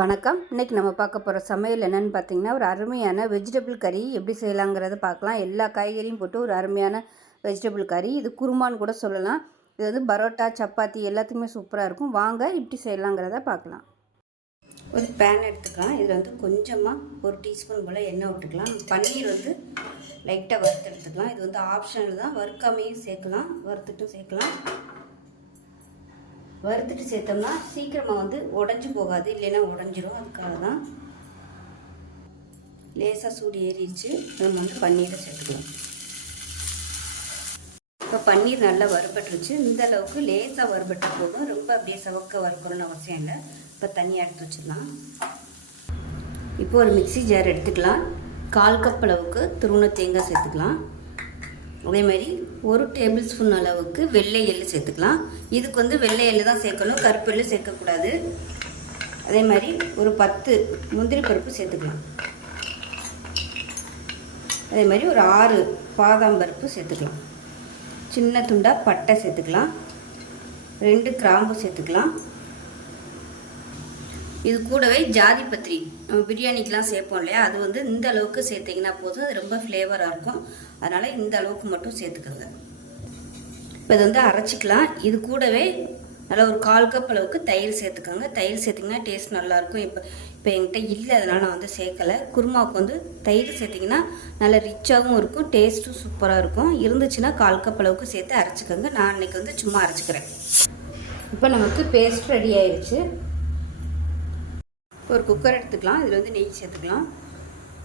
வணக்கம். இன்றைக்கி நம்ம பார்க்க போகிற சமையல் என்னென்னு பார்த்தீங்கன்னா, ஒரு அருமையான வெஜிடபிள் கறி எப்படி செய்யலாங்கிறத பார்க்கலாம். எல்லா காய்கறியும் போட்டு ஒரு அருமையான வெஜிடபிள் கறி. இது குருமான்னு கூட சொல்லலாம். இது வந்து பரோட்டா, சப்பாத்தி எல்லாத்துக்குமே சூப்பராக இருக்கும். வாங்க எப்படி செய்யலாங்கிறத பார்க்கலாம். ஒரு பேன் எடுத்துக்கலாம். இதில் வந்து கொஞ்சமாக ஒரு டீஸ்பூன் போல் எண்ணெய் விட்டுக்கலாம். பன்னீர் வந்து லைட்டாக வறுத்து எடுத்துக்கலாம். இது வந்து ஆப்ஷனல் தான். வறுக்காமையும் சேர்க்கலாம், வறுத்துட்டும் சேர்க்கலாம். வறுத்துட்டு சேர்த்தோம்னா சீக்கிரமாக வந்து உடஞ்சி போகாது, இல்லைன்னா உடஞ்சிரும். அதுக்காக தான். லேசாக சூடு ஏறிடுச்சு. நம்ம வந்து பன்னீரை சேர்த்துக்கலாம். இப்போ பன்னீர் நல்லா வறுபட்டுருச்சு. இந்த அளவுக்கு லேசாக வறுபட்டால் போதும். ரொம்ப அப்படியே சவக்க வறுக்கணும்னு அவசியம் இல்லை. இப்போ தண்ணியாக எடுத்து வச்சிடலாம். இப்போ ஒரு மிக்சி ஜார் எடுத்துக்கலாம். 1/4 கப் அளவுக்கு துருவன தேங்காய் சேர்த்துக்கலாம். அதேமாதிரி 1 டேபிள் ஸ்பூன் அளவுக்கு வெள்ளை எள்ளு சேர்த்துக்கலாம். இதுக்கு வந்து வெள்ளை எள்ளு தான் சேர்க்கணும், கருப்பு எள்ளு சேர்க்கக்கூடாது. அதே மாதிரி ஒரு 10 முந்திரி பருப்பு சேர்த்துக்கலாம். அதே மாதிரி ஒரு 6 பாதாம் பருப்பு சேர்த்துக்கலாம். சின்ன துண்டாக பட்டை சேர்த்துக்கலாம். 2 கிராம்பு சேர்த்துக்கலாம். இது கூடவே ஜாதி பத்திரி நம்ம பிரியாணிக்கெலாம் சேர்ப்போம் இல்லையா, அது வந்து இந்த அளவுக்கு சேர்த்திங்கன்னா போதும். அது ரொம்ப ஃப்ளேவராக இருக்கும். அதனால் இந்த அளவுக்கு மட்டும் சேர்த்துக்கோங்க. இப்போ இது வந்து அரைச்சிக்கலாம். இது கூடவே நல்லா ஒரு 1/4 கப் அளவுக்கு தயிர் சேர்த்துக்கோங்க. தயிர் சேர்த்திங்கன்னா டேஸ்ட் நல்லாயிருக்கும். இப்போ என்கிட்ட இல்லை, அதனால் நான் வந்து சேர்க்கலை. குருமாவுக்கு வந்து தயிர் சேர்த்திங்கன்னா நல்லா ரிச்சாகவும் இருக்கும், டேஸ்ட்டும் சூப்பராக இருக்கும். இருந்துச்சுன்னா 1/4 கப் அளவுக்கு சேர்த்து அரைச்சிக்கோங்க. நான் இன்றைக்கி வந்து சும்மா அரைச்சிக்கிறேன். இப்போ நமக்கு பேஸ்ட் ரெடி ஆயிடுச்சு. ஒரு குக்கர் எடுத்துக்கலாம். இதில் வந்து நெய் சேர்த்துக்கலாம்.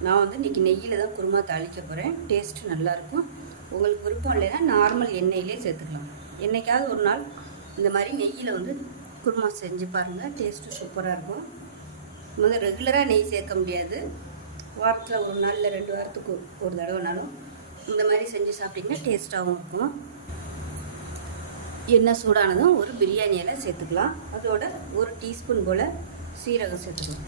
நான் வந்து இன்றைக்கி நெய்யில் தான் குருமா தாளிக்க போகிறேன். டேஸ்ட்டு நல்லாயிருக்கும். உங்களுக்கு விருப்பம் இல்லைன்னா நார்மல் எண்ணெயிலே சேர்த்துக்கலாம். என்றைக்காவது ஒரு நாள் இந்த மாதிரி நெய்யில் வந்து குருமா செஞ்சு பாருங்கள், டேஸ்ட்டு சூப்பராக இருக்கும். நம்ம வந்து ரெகுலராக நெய் சேர்க்க முடியாது. வாரத்தில் ஒரு நாள் இல்லை 2 வாரத்துக்கு ஒரு தடவைனாலும் இந்த மாதிரி செஞ்சு சாப்பிட்டிங்கன்னா டேஸ்ட்டாகவும் இருக்கும். எண்ணெய் சூடானதும் ஒரு பிரியாணி இலை சேர்த்துக்கலாம். அதோட 1 டீஸ்பூன் போல் சீரகம் சேர்த்துக்கலாம்.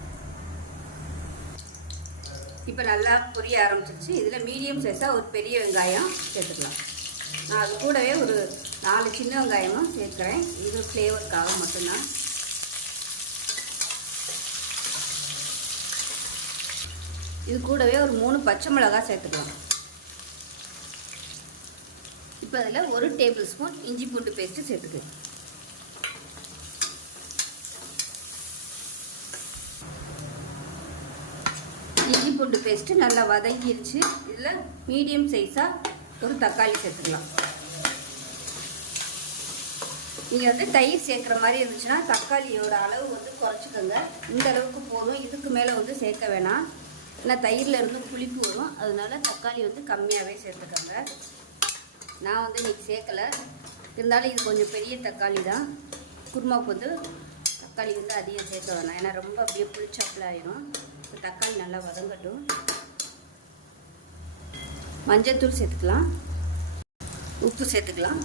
இப்போ நல்லா பொரிய ஆரம்பிச்சிருச்சு. இதில் மீடியம் சைஸாக ஒரு பெரிய வெங்காயம் சேர்த்துக்கலாம். நான் அது கூடவே ஒரு 4 சின்ன வெங்காயமும் சேர்க்குறேன். இது ஃப்ளேவருக்காக மட்டும்தான். இது கூடவே ஒரு 3 பச்சை மிளகாய் சேர்த்துக்கலாம். இப்போ அதில் 1 டேபிள் ஸ்பூன் இஞ்சி பூண்டு பேஸ்ட்டு சேர்த்துக்கலாம். இஞ்சி பூண்டு பேஸ்ட்டு நல்லா வதங்கிருச்சு. இதில் மீடியம் சைஸாக ஒரு தக்காளி சேர்த்துக்கலாம். நீங்கள் வந்து தயிர் சேர்க்குற மாதிரி இருந்துச்சுன்னா தக்காளியோட அளவு வந்து குறைச்சிக்கோங்க. இந்த அளவுக்கு போதும். இதுக்கு மேலே வந்து சேர்க்க வேணாம். ஏன்னா தயிரில் இருந்து புளிப்பு வரும். அதனால தக்காளி வந்து கம்மியாகவே சேர்த்துக்கோங்க. நான் வந்து இன்றைக்கி சேர்க்கலை. இருந்தாலும் இது கொஞ்சம் பெரிய தக்காளி தான். குருமாவுக்கு வந்து தக்காளி வந்து அதிகம் சேர்க்க வேணாம். ஏன்னா ரொம்ப அப்படியே புளிச்சாப்பில் ஆயிடும். தக்காளி நல்லா வதங்கட்டும். மஞ்சள்தூள் சேர்த்துக்கலாம். உப்பு சேர்த்துக்கலாம்.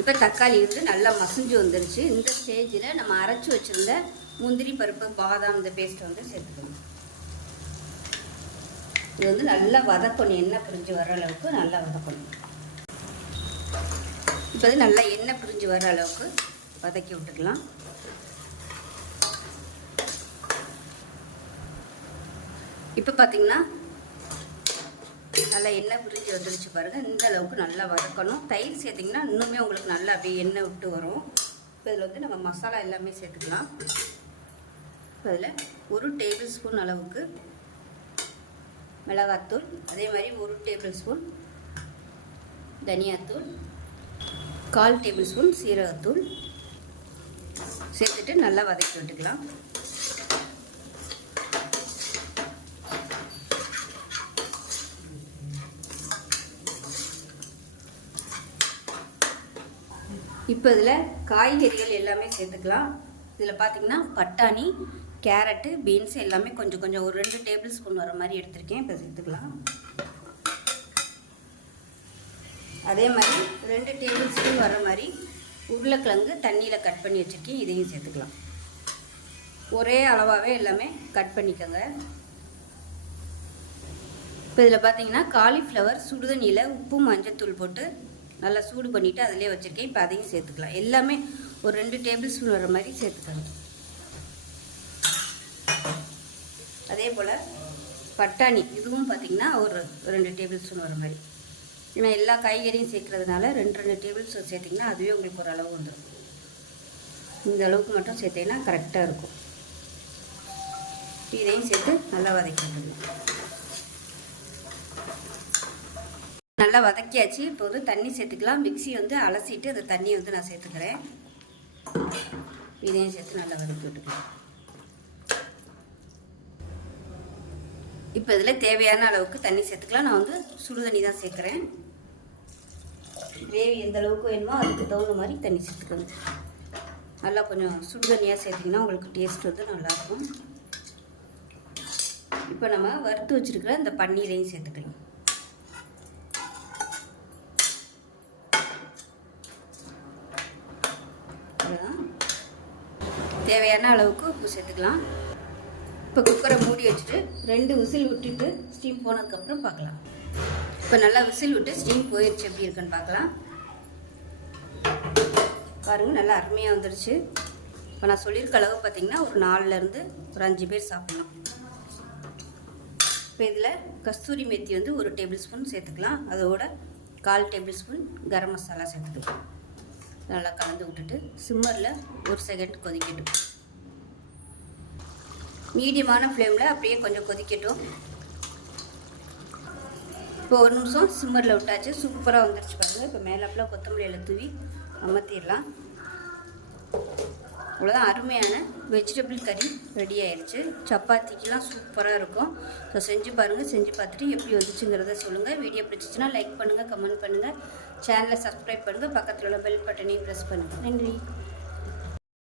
இப்போ தக்காளி வந்து நல்லா மசிஞ்சு வந்துருச்சு. இந்த ஸ்டேஜில் நம்ம அரைச்சி வச்சுருந்த முந்திரி பருப்பு, பாதாம் இந்த பேஸ்ட்டை வந்து சேர்த்துக்கணும். இது வந்து நல்லா வதக்கணும். எண்ணெய் பிரிஞ்சு வர அளவுக்கு நல்லா வதக்கணும். இப்போ வந்து நல்லா எண்ணெய் பிரிஞ்சு வர அளவுக்கு வதக்கி விட்டுக்கலாம். இப்போ பார்த்தீங்கன்னா நல்லா எண்ணெய் பிரிஞ்சு வந்துடுச்சு பாருங்கள். இந்த அளவுக்கு நல்லா வதக்கணும். தயிர் சேர்த்திங்கன்னா இன்னுமே உங்களுக்கு நல்லா அப்படியே எண்ணெய் விட்டு வரும். இப்போ இதில் வந்து நம்ம மசாலா எல்லாமே சேர்த்துக்கலாம். இப்போ அதில் 1 டேபிள் ஸ்பூன் அளவுக்கு மிளகாத்தூள், அதே மாதிரி 1 டேபிள் ஸ்பூன் தனியாத்தூள், 1/4 டேபிள் ஸ்பூன் சீரகத்தூள் சேர்த்துட்டு நல்லா வதக்கி விட்டுக்கலாம். இப்போ இதில் காய்கறிகள் எல்லாமே சேர்த்துக்கலாம். இதில் பார்த்திங்கன்னா பட்டாணி, கேரட்டு, பீன்ஸ் எல்லாமே கொஞ்சம் கொஞ்சம் ஒரு 2 டேபிள் ஸ்பூன் வர மாதிரி எடுத்திருக்கேன். இப்போ சேர்த்துக்கலாம். அதே மாதிரி 2 டேபிள் ஸ்பூன் வர மாதிரி உருளைக்கிழங்கு தண்ணியில் கட் பண்ணி வச்சுருக்கேன். இதையும் சேர்த்துக்கலாம். ஒரே அளவாகவே எல்லாமே கட் பண்ணிக்கோங்க. இப்போ இதில் பார்த்தீங்கன்னா காலிஃப்ளவர் சுடுதண்ணியில் உப்பு மஞ்சத்தூள் போட்டு நல்லா சூடு பண்ணிவிட்டு அதிலே வச்சுருக்கேன். இப்போ அதையும் சேர்த்துக்கலாம். எல்லாமே ஒரு 2 டேபிள் ஸ்பூன் வர மாதிரி சேர்த்துக்கணும். அதே போல் பட்டாணி இதுவும் பார்த்திங்கன்னா ஒரு 2 டேபிள் ஸ்பூன் வர மாதிரி. ஏன்னா எல்லா காய்கறியும் சேர்க்குறதுனால 2 டேபிள் ஸ்பூன் சேர்த்திங்கன்னா அதுவே உங்களுக்கு ஒரு அளவு வந்துடும். இந்த அளவுக்கு மட்டும் சேர்த்திங்கன்னா கரெக்டாக இருக்கும். இதையும் சேர்த்து நல்லா வதக்கிடுங்க. நல்லா வதக்கியாச்சு. இப்போ வந்து தண்ணி சேர்த்துக்கலாம். மிக்ஸி வந்து அலசிட்டு அந்த தண்ணியை வந்து நான் சேர்த்துக்கிறேன். இதையும் சேர்த்து நல்லா வதக்கி விட்டுக்கலாம். இப்போ இதில் தேவையான அளவுக்கு தண்ணி சேர்த்துக்கலாம். நான் வந்து சுடு தண்ணி தான் சேர்க்குறேன். கிரேவி எந்த அளவுக்கு வேணுமோ அதுக்கு தகுந்த மாதிரி தண்ணி சேர்த்துக்கணும். நல்லா கொஞ்சம் சுடு தண்ணியாக சேர்த்திங்கன்னா உங்களுக்கு டேஸ்ட் வந்து நல்லாயிருக்கும். இப்போ நம்ம வறுத்து வச்சுருக்கிற இந்த பன்னீரையும் சேர்த்துக்கலாம். தேவையான அளவுக்கு உப்பு சேர்த்துக்கலாம். இப்போ குக்கரை மூடி வச்சுட்டு 2 விசில் விட்டுட்டு ஸ்டீம் போனதுக்கப்புறம் பார்க்கலாம். இப்போ நல்லா விசில் விட்டு ஸ்டீம் போயிடுச்சு, எப்படி இருக்குன்னு பார்க்கலாம். பாருங்கள், நல்லா அருமையாக வந்துடுச்சு. இப்போ நான் சொல்லியிருக்க அளவு பார்த்திங்கன்னா ஒரு 4லேருந்து ஒரு 5 பேர் சாப்பிட்லாம். இப்போ இதில் கஸ்தூரி மெத்தி வந்து 1 டேபிள் ஸ்பூன் சேர்த்துக்கலாம். அதோட 1/4 டேபிள் ஸ்பூன் கரம் மசாலா சேர்த்துக்கலாம். நல்லா கலந்து விட்டுட்டு சிம்மரில் 1 செகண்ட் கொதிக்கட்டும். மீடியமான ஃப்ளேமில் அப்படியே கொஞ்சம் கொதிக்கட்டும். இப்போ 1 நிமிஷம் சிம்மரில் விட்டாச்சு. சூப்பராக வந்துடுச்சு பாருங்கள். இப்போ மேலாப்பில் கொத்தமல்லியில் தூவி அமர்த்திடலாம். அவ்வளோதான், அருமையான வெஜிடபிள் கறி ரெடி ஆயிடுச்சு. சப்பாத்திக்கெலாம் சூப்பராக இருக்கும். ஸோ செஞ்சு பாருங்கள். செஞ்சு பார்த்துட்டு எப்படி வந்துச்சுங்கிறத சொல்லுங்கள். வீடியோ பிடிச்சிச்சின்னா லைக் பண்ணுங்கள், கமெண்ட் பண்ணுங்கள், சேனலை சப்ஸ்கிரைப் பண்ணுங்கள், பக்கத்தில் உள்ள பெல் பட்டனையும் ப்ரெஸ் பண்ணுங்கள். நன்றி.